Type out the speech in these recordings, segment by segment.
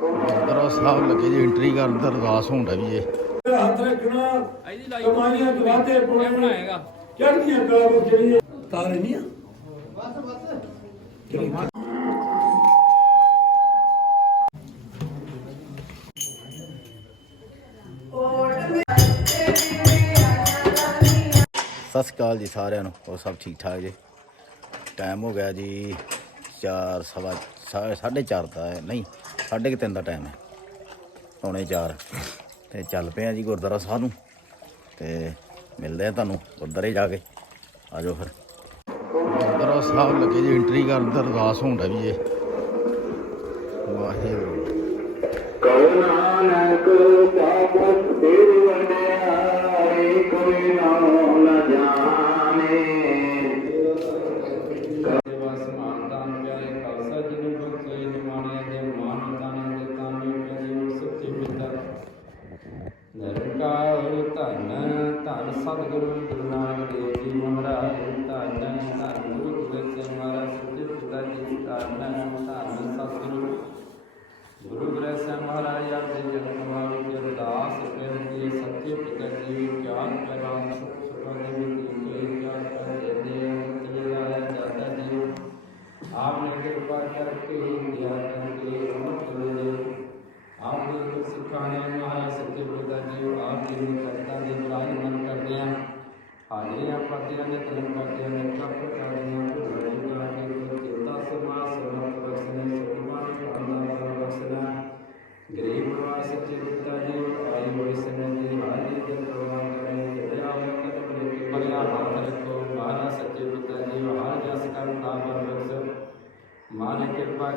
ਗੁਰਦੁਆਰਾ ਸਾਹਿਬ ਲੱਗੇ ਜੀ ਐਂਟਰੀ ਕਰਨ ਦਾ ਅਰਦਾਸ ਹੁੰਦਾ ਵੀ ਇਹ ਹੱਥ ਰੱਖਣਾ ਕਮਾਈਆਂ ਦਵਾਤੇ ਪੁਣੇ ਬਣਾਏਗਾ। ਚੜ੍ਹਦੀਆਂ ਕਲਾ ਵਿੱਚ ਜਿਹੜੀਆਂ ਤਾਰੇ ਨਹੀਂ ਆ ਸਤਿ ਸ਼੍ਰੀ ਅਕਾਲ ਜੀ ਸਾਰਿਆਂ ਨੂੰ ਹੋਰ ਸਭ ਠੀਕ ਠਾਕ ਜੀ? ਟਾਈਮ ਹੋ ਗਿਆ ਜੀ। 4 ਸਵਾ 4:30 ਦਾ ਹੈ। ਨਹੀਂ 3:30 ਦਾ ਟਾਈਮ ਹੈ। ਪੌਣੇ 4 ਤੇ ਚੱਲ ਪਏ ਆ ਜੀ ਗੁਰਦੁਆਰਾ ਸਾਹਿਬ ਨੂੰ। ਤੇ ਮਿਲਦੇ ਆ ਤੁਹਾਨੂੰ ਗੁਰਦੁਆਰੇ ਜਾ ਕੇ। ਆ ਜਾਓ ਫਿਰ। ਗੁਰਦੁਆਰਾ ਸਾਹਿਬ ਲੱਗੇ ਜੀ ਐਂਟਰੀ ਕਰਨ ਦਾ ਅਰਦਾਸ ਹੁੰਦਾ ਵੀ ਇਹ ਵਾਹਿਗੁਰੂ। ਕਉ ਨਾਨਕ ਪਾਪਸ ਤੇਰ ਵਡਿਆਈ ਕੋਈ ਨਾਮ ਜਾਣੇ।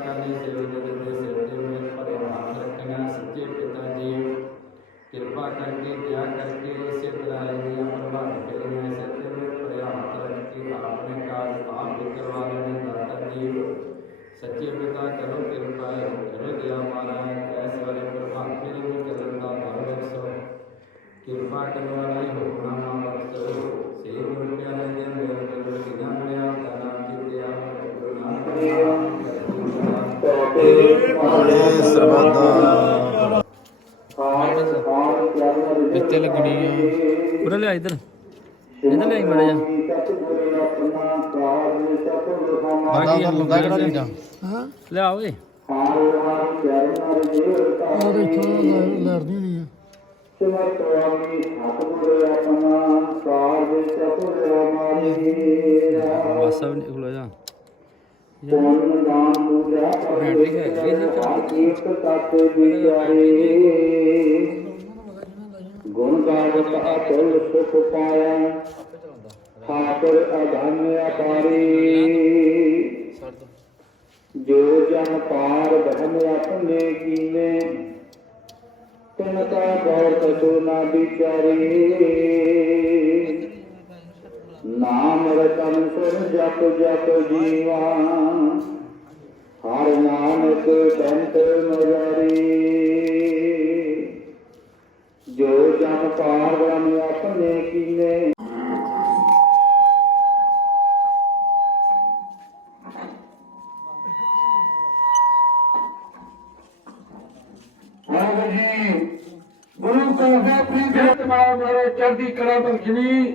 ਮਾਨ ਕਿਰਪਾ ਕਰਨੀ ਸੇਵਾ ਜਗਤ ਦੇ ਸਿਰ ਤੇ ਮੇਰੇ ਭਰੇ ਹੱਥ ਰੱਖਣਾ ਸੱਚੇ ਪਿਤਾ ਜੀ ਕਿਰਪਾ ਕਰਕੇ ਦਇਆ ਕਰਕੇ ਇਸੇ ਤਰ੍ਹਾਂ ਇਹਦੀਆਂ ਪ੍ਰਭਾਤ ਕਰੀਆਂ ਸਿਰ ਤੇ ਮੇਰੇ ਭਰੇ ਹੱਥ ਰੱਖ ਕੇ ਆਪਣੇ ਕਾਜ ਆਪ ਵੀ ਕਰਵਾ ਲੈਣੇ ਦਾਤਾ ਜੀ ਸੱਚੇ ਪਿਤਾ ਕਰੋ ਕਿਰਪਾ ਕਰੋ ਬੜੇ ਸਰਬੱਤ ਇੱਥੇ ਲੱਗਣੀ ਆ। ਉਰੇ ਲਿਆ ਇਧਰ। ਇਧਰ ਲਿਆਈ ਮੜਾ ਜਾ ਬੰਦਾ ਦਾ ਲੰਦਾ ਕਿਹੜਾ ਲੀਡਾ ਲਿਆ ਓਏ। ਉਹਦੇ ਇੱਥੋਂ ਲੜਦੀ ਨਹੀਂ ਆ। ਵਾਸਾ ਵੀ ਨਿਕਲ ਜਾ। ਬੈਟਰੀ ਹੈ ਇਹਦੀ ਗੁਣ ਗਾਵਤ ਅਤੁਲ ਸੁਖ ਪਾਇਆ ਠਾਕੁਰ ਅਧੰਨ ਅਪਾਰੀ। ਜੋ ਜਨ ਪਾਰ ਬ੍ਰਹਮ ਆਪਣੇ ਕੀਨੇ ਤਿਨ ਕਾ ਗੌਰ ਕਛੂ ਨਾ ਵਿਚਾਰੀ। ਨਾਮ ਰਤਨ ਸੁਰ ਜਪ ਜਪ ਜੀਵਾ। ਹਰ ਨਾਨਕ ਸੰਤ ਮਜਾਰੀ ਜੋ ਜਨ ਪਾਰ ਬ੍ਰਹਮ ਆਪਣੇ ਕੀਨੇ। ਗੁਰੂ ਕਾ ਆਪਣੀ ਬੇਤ ਚੜ੍ਹਦੀ ਕਲਾ ਬਖਸ਼ਣੀ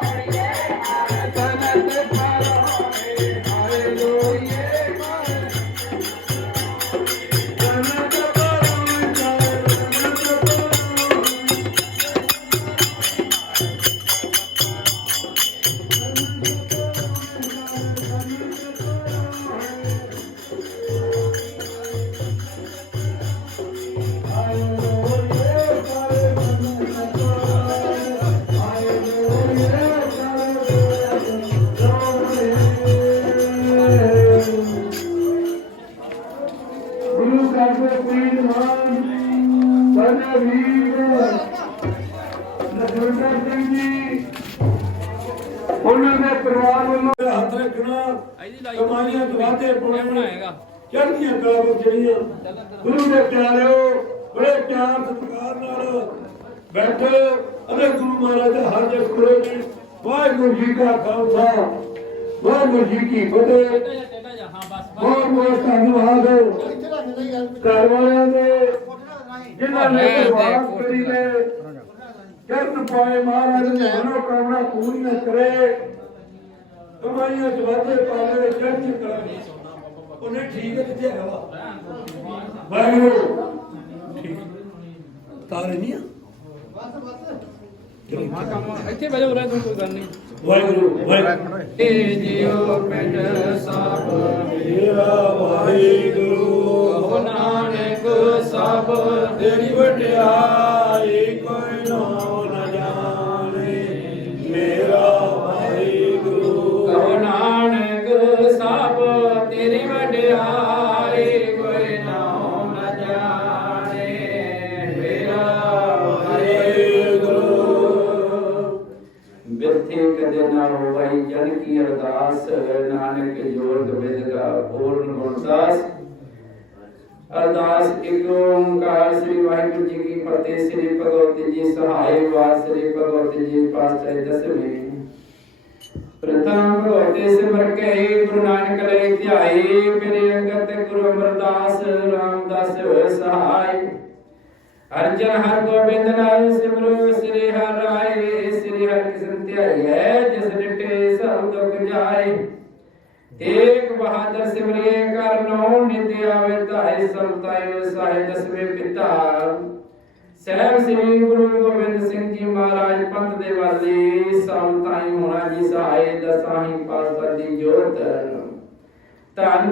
ਉਹਨਾਂ ਦੇ ਪਰਿਵਾਰ ਵੱਲੋਂ ਹੱਥ ਰੱਖਣਾ ਕਮਾਈਆਂ ਦਵਾਦੇ ਪੁਣੇ ਬਣਾਏਗਾ। ਚੜ੍ਹਦੀਆਂ ਕਲਾ ਬਖਸ਼ਣੀਆਂ ਗੁਰੂ ਦੇ ਪਿਆਰਿਓ ਬੜੇ ਪਿਆਰ ਸਤਿਕਾਰ ਨਾਲ ਬੈਠੇ। ਅਤੇ ਗੁਰੂ ਮਹਾਰਾਜ ਦਾ ਹਰ ਜਸ ਕਰੋ ਜੀ ਵਾਹਿਗੁਰੂ ਜੀ ਕਾ ਖਾਲਸਾ ਵਾਹਿਗੁਰੂ ਜੀ ਕੀ ਫਤਿਹ। ਬਹੁਤ ਬਹੁਤ ਧੰਨਵਾਦ। ਘਰ ਵਾਲਿਆਂ ਦੇ ਜਿਨ੍ਹਾਂ ਨੇ ਪ੍ਰਵਾਸ ਕਰੀ ਨੇ ਚਰਨ ਪਾਏ ਮਹਾਰਾਜ ਦੀ ਮਨੋ ਕਾਮਨਾ ਪੂਰੀਆਂ ਕਰੇ। ਕਮਾਈਆਂ ਚ ਵਾਧੇ ਪਾਵੇ ਚੜ੍ਹ ਕਰੇ ਉਹਨੇ ਠੀਕ ਹੈ ਕਿੱਥੇ ਹੈਗਾ ਵਾ ਵਾਹਿਗੁਰੂ। ਠੀਕ। ਤਾਰੇ ਨਹੀਂ ਆ? ਇੱਥੇ ਬਜੋ ਉਰੇ ਤੋਂ ਕੋਈ ਗੱਲ ਨਹੀਂ। ਵਾਹਿਗੁਰੂ ਵਾਹਿਗੁਰੂ। ਏ ਜਿਉ ਪਿੰਡ ਸਾਬ ਮੇਰਾ ਵਾਹਿਗੁਰੂ। ਨਾਨਕ ਸਭ ਤੇਰੀ ਵਡਿਆਈ ਓੰਕਾਰ ਸ੍ਰੀ ਵਾਹਿਗੁਰੂ ਜੀ ਕੀ ਫਤਿਹ, ਸ੍ਰੀ ਭਗਵਤੀ ਜੀ ਸਹਾਇ ਵਾਸ ਸ੍ਰੀ ਭਗਵਤੀ ਜੀ ਪਾਤਸ਼ਾਹ ਦਸਵੇਂ ਪ੍ਰਥਮ ਭਗਵਤੇ ਸਿਮਰ ਕੇ ਗੁਰੂ ਨਾਨਕ ਲੈ ਧਿਆਈ ਮੇਰੇ ਅੰਗਤ ਗੁਰੂ ਅਮਰਦਾਸ ਰਾਮਦਾਸ ਹੋਏ ਸਹਾਈ। ਅਰਜਨ ਹਰ ਗੋਬਿੰਦ ਨਾਲ ਸਿਮਰੋ, ਸ੍ਰੀ ਹਰਿ ਰਾਏ, ਸ੍ਰੀ ਹਰਿ ਕ੍ਰਿਸ਼ਨ ਧਿਆਈਐ ਜਿਸ ਡਿਟੇ ਸਭ ਦੁਖ ਜਾਏ। ਏਕ ਬਹਾਦਰ ਸਿਮਰਿਏ ਕਰ ਨੋ ਨਿਤ ਆਵੇ ਧਾਇ ਸੰਤਾਇ ਸਾਹਿ ਦਸਵੇਂ ਪਿਤਾ ਸਹਿਬ ਸ੍ਰੀ ਗੁਰੂ ਗੋਬਿੰਦ ਸਿੰਘ ਜੀ ਮਹਾਰਾਜ ਪੰਥ ਦੇ ਵਾਲੀ ਸੰਤਾਈ ਹੋਣਾ ਜੀ ਸਹਾਇ ਦਸਾਹੀ ਪਾਤਸ਼ਾਹ ਦੀ ਜੋਤ। ਧੰਨ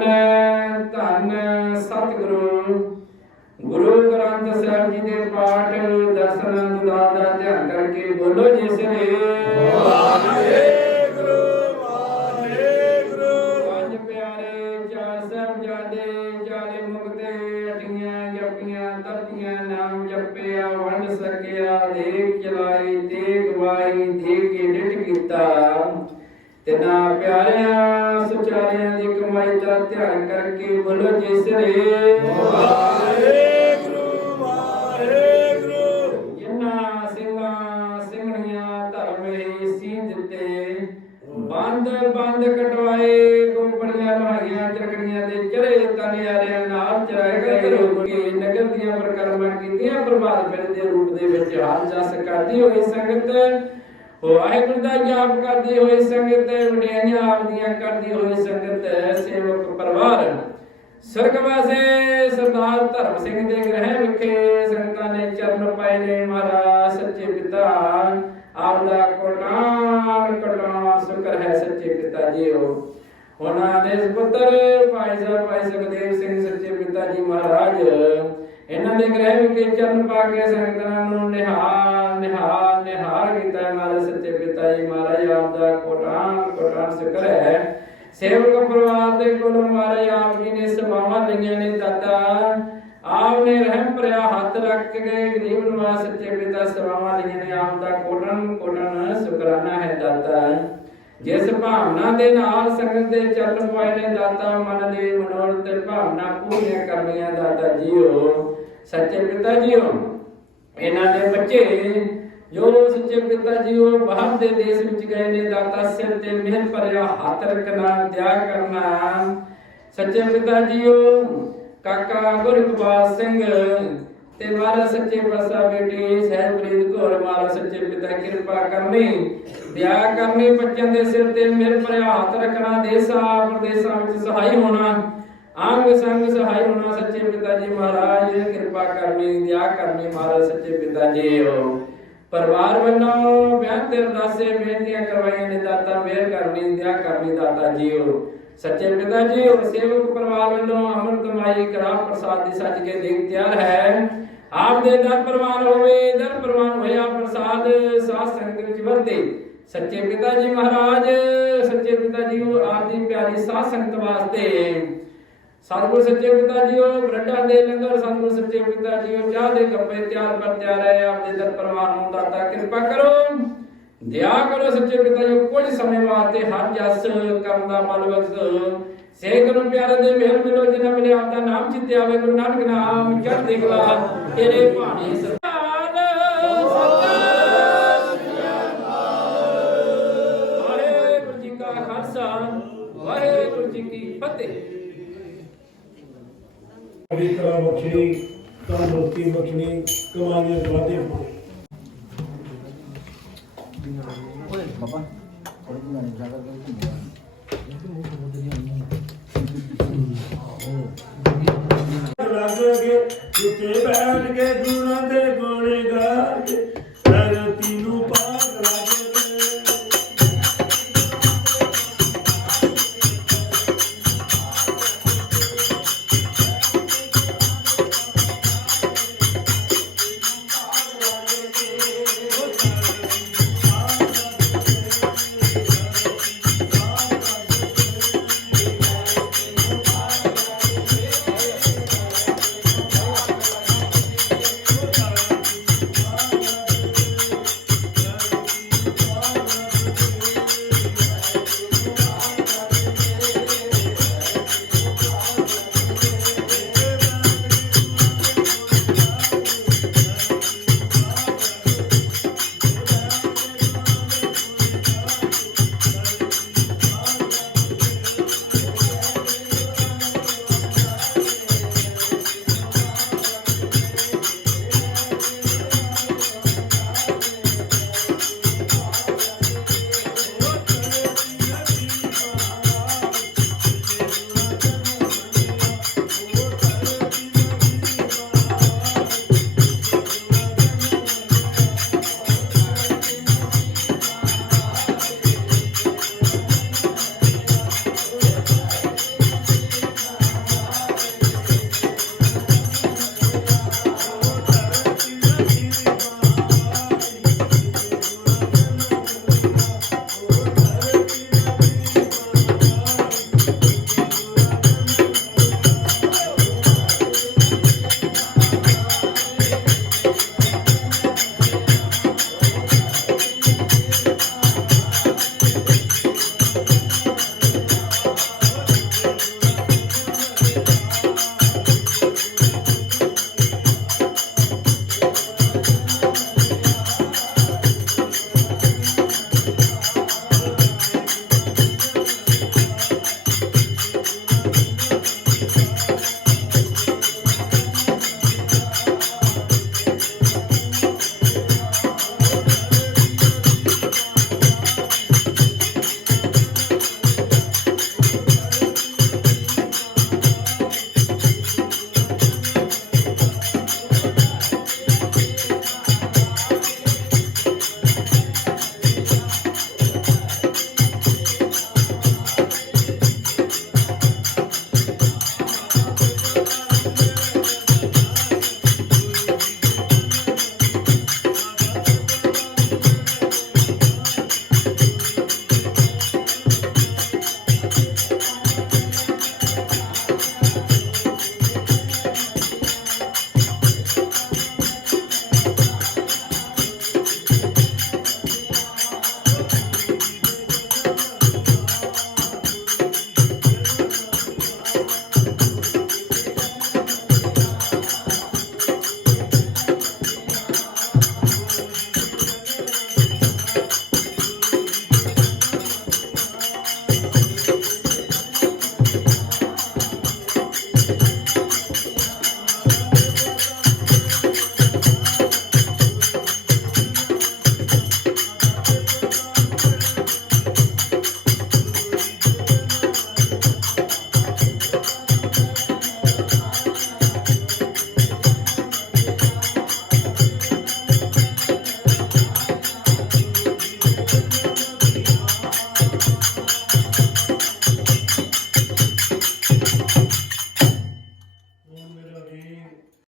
ਧੰਨ ਸਤਿਗੁਰੂ, ਗੁਰੂ ਗ੍ਰੰਥ ਸਾਹਿਬ ਜੀ ਦੇ ਪਾਠ, ਦਰਸ਼ਨ ਦੁਆ ਦਾ ਧਿਆਨ ਕਰਕੇ ਬੋਲੋ ਜੀ ਸ੍ਰੀ। ਪੰਜ ਤੇ ਪਿਆਰਿਆਂ, ਸੁਚਾਰਿਆਂ ਦੀ ਕਮਾਈ ਦਾ ਧਿਆਨ ਕਰਕੇ ਬੋਲੋ ਜੀ ਸ੍ਰੀ ਜਿਨ੍ਹਾਂ ਸਿੰਘਾਂ, ਸਿੰਘਣੀਆਂ ਧਰਮੇ ਸੀ ਦਿੱਤੇ, ਬੰਦ ਬੰਦ ਕਟਵਾਏ ਕੋਪੜੀਆਂ ਲਹਾਈਆਂ ਚਰਕੜੀਆਂ ਦੇ ਚੜੇ ਤਨਿਆਰਿਆਂ ਨਾਲ ਚਰਾਏ ਗਏ। ਰੋਕੇ ਨਗਰ ਦੀਆਂ ਪ੍ਰਕਰਮਾਂ ਕੀਤੀਆਂ ਪ੍ਰਭਾਤ ਪਿੰਡ ਦੇ ਰੂਪ ਦੇ ਵਿੱਚ ਹਾਲ ਜਸ ਕਰਦੀ ਹੋਈ ਸੰਗਤ ਵਾਹਿਗੁਰੂ ਦਾ ਜਾਪ ਕਰਦੀ ਹੋਈ ਸੰਗਤ ਵਡਿਆਈਆਂ ਆਪਦੀਆਂ ਕਰਦੀ ਹੋਈ ਸੰਗਤ, ਸੇਵਕ ਪਰਿਵਾਰ। ਸਰਗ ਵਾਸੇ ਸਰਦਾਰ ਧਰਮ ਸਿੰਘ ਦੇ ਗ੍ਰਹਿ ਵਿਖੇ ਸੰਗਤਾਂ ਨੇ ਚਰਨ ਪਾਏ ਨੇ ਮਹਾਰਾਜ, ਸੱਚੇ ਪਿਤਾ। ਆਪ ਦਾ ਕੋਟਾਨ ਕੋਟਾਨ ਸ਼ੁਕਰ ਹੈ ਸੱਚੇ ਪਿਤਾ ਜੀਓ। ਉਹਨਾਂ ਦੇ ਪੁੱਤਰ ਭਾਈ ਸਾਹਿਬ, ਭਾਈ ਸੁਖਦੇਵ ਸਿੰਘ, ਸੱਚੇ ਪਿਤਾ ਜੀ ਮਹਾਰਾਜ, ਇਹਨਾਂ ਦੇ ਗ੍ਰਹਿ ਵਿਖੇ ਚਰਨ ਪਾ ਕੇ ਸੰਗਤਾਂ ਨੂੰ ਨਿਹਾਲ ਨਿਹਾਲ ਨਿਹਾਲ ਕੀਤਾ ਮਹਾਰਾਜ, ਸੱਚੇ ਪਿਤਾ ਜੀ ਮਹਾਰਾਜ, ਆਪ ਦਾ ਕੋਟਾਨ ਕੋਟਾਨ ਸ਼ੁਕਰ ਹੈ। ਸੇਵਕ ਪਰਿਵਾਰ ਦੇ ਕੋਲੋਂ ਮਹਾਰਾਜ, ਆਪ ਜੀ ਨੇ ਸੇਵਾਵਾਂ ਲਈਆਂ ਨੇ ਦਾਤਾ। ਆਪ ਨੇ ਰਹਿਮ ਭਰਿਆ ਹੱਥ ਰੱਖ ਕੇ ਗਰੀਬ ਨਿਵਾਸ ਸੱਚੇ ਪਿਤਾ ਸੇਵਾਵਾਂ ਲਈਆਂ ਨੇ। ਆਪ ਦਾ ਕੋਟਨ ਕੋਟਨ ਸ਼ੁਕਰਾਨਾ ਹੈ ਦਾਤਾ। ਜਿਸ ਭਾਵਨਾ ਦੇ ਨਾਲ ਸੰਗਤ ਦੇ ਚਰਨ ਪਾਏ ਨੇ ਦਾਤਾ, ਮਨ ਦੇ ਮਨੋਰਥ ਤੇ ਭਾਵਨਾ ਪੂਰੀਆਂ ਕਰਨੀਆਂ ਦਾਤਾ ਜੀਓ। ਸੱਚੇ ਪਿਤਾ ਜੀਓ ਇਹਨਾਂ ਦੇ ਬੱਚੇ ਜੋ ਸੱਚੇ ਪਿਤਾ ਜੀ ਉਹ ਬਾਹਰ ਦੇ ਦੇਸ਼ ਵਿੱਚ ਗਏ ਨੇ, ਦਾਤਾ ਸਿਰ ਤੇ ਮਿਹਰ ਭਰਿਆ ਹੱਥ ਰੱਖਣਾ, ਦਿਆ ਕਰਨਾ। ਸੱਚੇ ਪਿਤਾ ਜੀ ਉਹ ਕਾਕਾ ਗੁਰਕਵਾਲ ਸਿੰਘ ਤੇ ਮਾਰਾ ਸੱਚੇ ਪਾਸਾ ਬੇਟੀ ਸਹਿਬਰੀਤ ਕੌਰ ਮਾਰਾ ਸੱਚੇ ਪਿਤਾ ਕਿਰਪਾ ਕਰਨੀ, ਦਿਆ ਕਰਨੀ, ਬੱਚਿਆਂ ਦੇ ਸਿਰ ਤੇ ਮਿਹਰ ਭਰਿਆ ਹੱਥ ਰੱਖਣਾ, ਦੇਸਾਂ ਪ੍ਰਦੇਸਾਂ ਵਿੱਚ ਸਹਾਈ ਹੋਣਾ। ਅੰਗ ਸੰਗ ਸਹਾਈ ਹੋਣਾ ਸੱਚੇ ਪਿਤਾ ਜੀ ਮਹਾਰਾਜ ਕਿਰਪਾ ਕਰਨੀ ਦਿਆ ਕਰਨੀ ਮਹਾਰਾਜ ਸੱਚੇ ਪਿਤਾ ਜੀ ਪਰਿਵਾਰ ਵੱਲੋਂ ਬਿਆਨ ਤੇ ਅਰਦਾਸੇ, ਬੇਨਤੀਆਂ ਕਰਵਾਈਆਂ ਨੇ, ਦਾਤਾ ਮਿਹਰ ਕਰਨੀ ਦਿਆ ਕਰਨੀ ਦਾਤਾ ਜੀਓ ਸੱਚੇ ਪਿਤਾ ਜੀ ਉਹ ਸੇਵਕ ਪਰਿਵਾਰ ਵੱਲੋਂ ਅੰਮ੍ਰਿਤਮਾਈ ਕਰਾ ਪ੍ਰਸਾਦ ਦੀ ਸੱਜ ਕੇ ਦੇਖ ਤਿਆਰ ਹੈ। ਆਪ ਦੇ ਦਰ ਪ੍ਰਵਾਨ ਹੋਵੇ, ਦਰ ਪ੍ਰਵਾਨ ਹੋਇਆ ਪ੍ਰਸਾਦ, ਸਾਧ ਸੰਗਤ ਵਿੱਚ ਵਰਤੇ। ਸੱਚੇ ਪਿਤਾ ਜੀ ਮਹਾਰਾਜ, ਸੱਚੇ ਪਿਤਾ ਜੀ ਉਹ ਆਪ ਦੀ ਪਿਆਰੀ ਸਾਧ ਸੰਗਤ ਵਾਸਤੇ। ਸਤਿਗੁਰ ਸੱਚੇ ਪਿਤਾ ਜੀਓ, ਬ੍ਰਹਮਾ ਦੇ ਲੰਗਰ ਸਤਿਗੁਰ ਸੱਚੇ ਪਿਤਾ ਜੀਓ, ਚਾਹ ਦੇ ਕੱਪੇ ਤਿਆਰ ਪਰ ਤਿਆਰ ਹੈ, ਆਪਦੇ ਦਰ ਪਰਵਾਨ ਨੂੰ ਦਾਤਾ ਕਿਰਪਾ ਕਰੋ। ਦਇਆ ਕਰੋ ਸੱਚੇ ਪਿਤਾ ਜੀ ਕੁਝ ਸਮੇਂ ਵਾਸਤੇ ਹਰ ਜਸ ਕਰਨ ਦਾ ਬਲ ਬਖਸ਼ ਸੇ ਗੁਰੂ ਪਿਆਰੇ ਦੇ ਮਿਹਰ ਮਿਲੋ, ਜਿਨ੍ਹਾਂ ਮਿਲੇ ਆਪ ਦਾ ਨਾਮ ਚਿੱਤੇ ਆਵੇ ਗੁਰੂ ਨਾਨਕ ਨਾਮ ਚੜ੍ਹਦੀ ਕਲਾ ਤੇਰੇ ਭਾਣੇ ਸਤਾਨ ਵਿਕਰਾ ਬਖਸ਼ੀ ਤੰਦਰੁਸਤੀ ਬਖਸ਼ਣੀ ਕਮਾਈਆਂ ਵਾਦੇ ਲੱਗੇ ਜਿੱਥੇ ਬੈਠ ਕੇ ਗੁਰਾਂ ਦੇ ਗੋਲੇ ਗਾ ਕੇ ਧਰਤੀ